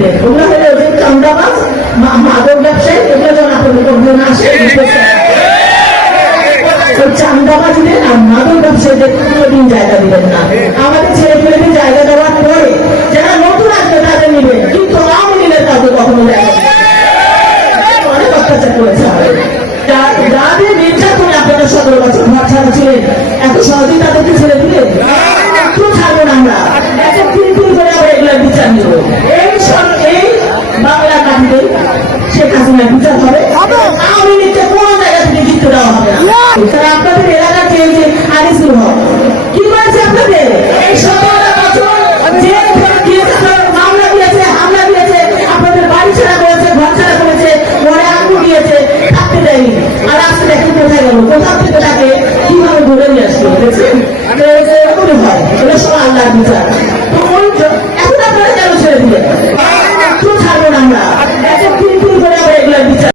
দেয় ওগুলো হলে ওদের চামড়াবাজ মাদক ব্যবসায়ী এগুলো যেন আপনাদের কখনো না আসে। চামড়াবাজদের আর মাদক ব্যবসায়ীদের কোনোদিন জায়গা দিবেন না। আমাদের ছেলে মেয়েদের জায়গা দেওয়ার পরে যারা নতুন আসবে তাদের নিবেন কিন্তু আমি নিলে তাদের কখনো জায়গা অনেক অত্যাচার করেছে যাদের নির্যাতনে আপনারা সতেরো বছর ঘর ছাড়া ছিলেন এত সহজেই তাদেরকে ছেড়ে তারা আপনাদের এলাকার যে যে আনিসুল হক কি করেছে আপনাদের? এই সতেরোটা বছর যে দিয়েছে মামলা দিয়েছে হামলা দিয়েছে আপনাদের বাড়ি ছাড়া করেছে ঘর ছাড়া করেছে ঘরে আগুন দিয়েছে থাকতে দেয়নি। আর আজকে দেখেন কোথায় গেল কোথা থেকে তাকে কীভাবে ধরে নিয়ে আসলো দেখছেন? এরকমই হয় এটা সব আল্লাহর বিচার। তো এখন আপনারা কেন ছেড়ে দিলেন?